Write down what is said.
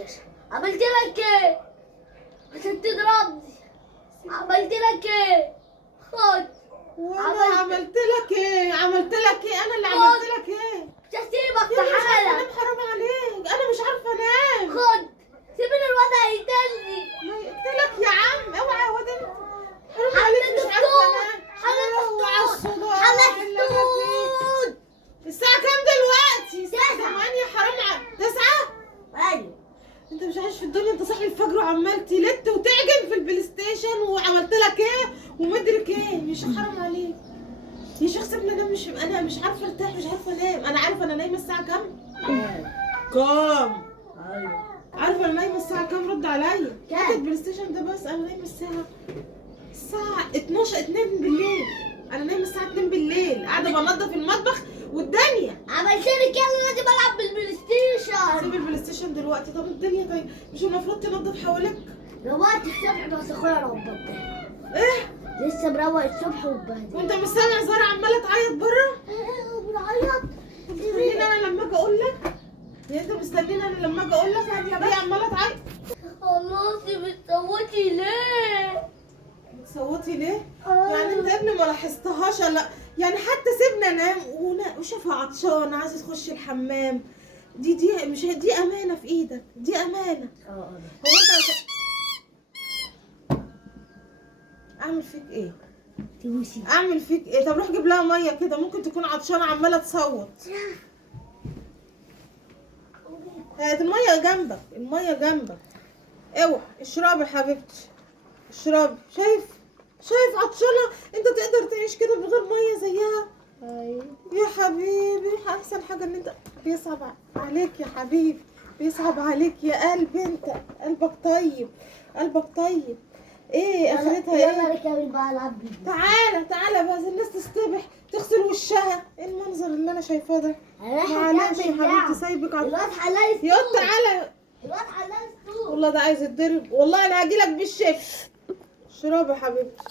الشاشة. عملت لك ايه؟ عشان تضربني. عملت لك ايه؟ خد. وانا عملت لك ايه؟ عملت لك ايه؟ انا اللي عملت لك ايه؟ مش هسيبك يا مش عارفه تعالى. انام، حرام عليك، انا مش عارفه انام. خد. سيبني الوضع يقتلني. ما يقتلك يا عم، اوعى يا واد انت. حرام حلت عليك، مش عارفه الصوت. انام. حلت اوعى الصوت. الصداع حلت اللي انا فيه. الصوت. الساعة كام دلوقتي؟ الساعة 9. 8. حرام عليك. 9؟ ايوه. انت مش عايش في الدنيا، انت صاحي الفجر وعمال تلت وتعجن في البلاي ستيشن وعملت لك ايه ومدرك ايه. مش حرام عليك يا شيخ؟ سيبني انام. مش انا مش عارفه ارتاح، مش عارفه انام. انا عارفه انا نايمه الساعه كام؟ كام؟ ايوه. عارفه انا نايمه الساعه كام؟ رد عليا. كام؟ هات البلاي ستيشن ده بس. انا نايمه الساعه 12 2 بالليل. انا نايمه الساعه 2 بالليل، قاعده بنضف المطبخ والدنيا. عملت لك ايه؟ انا لازم العب بالبلاي ستيشن. سيب البلاي ستيشن دلوقتي. طب الدنيا طيب مش المفروض تنضف حواليك؟ روقت الصبح بس اخويا ربطت. ايه؟ لسه مروق الصبح واتبهدل. وانت مش سامع زهره عماله تعيط بره؟ بنعيط. مستنيني انا لما اجي اقول لك؟ يا انت مستنيني انا لما اجي اقول لك؟ هي عماله تعيط. خلاص بتصوتي ليه؟ بتصوتي ليه؟ يعني انت يا ابني ما لاحظتهاش؟ لا يعني حتى سيبنا انام وشافها عطشانه عايزه تخش الحمام. دي مش دي امانه في ايدك، دي امانه. هو انت اعمل فيك ايه؟ تبوسي. اعمل فيك ايه؟ طب روح جيب لها ميه كده، ممكن تكون عطشانه عماله تصوت. هات الميه جنبك، الميه جنبك. اوعى اشربي يا حبيبتي، اشربي. شايف عطشانه؟ انت تقدر تعيش كده من غير ميه زيها؟ ايوه. يا حبيبي احسن حاجه ان انت بيصعب عليك يا حبيبي، بيصعب عليك يا قلبي. انت قلبك طيب، قلبك طيب. ايه اخرتها يلا ايه؟ نكمل بقى العب بيه. تعالى بس الناس تستبح تغسل وشها. ايه المنظر اللي انا شايفاه ده؟ معلش يا حبيبتي سايبك الواد حلال السوق. يا تعالى. الواد حلال السوق. والله ده عايز يتضرب، والله انا هجيلك بالشبش. اشربي يا حبيبتي.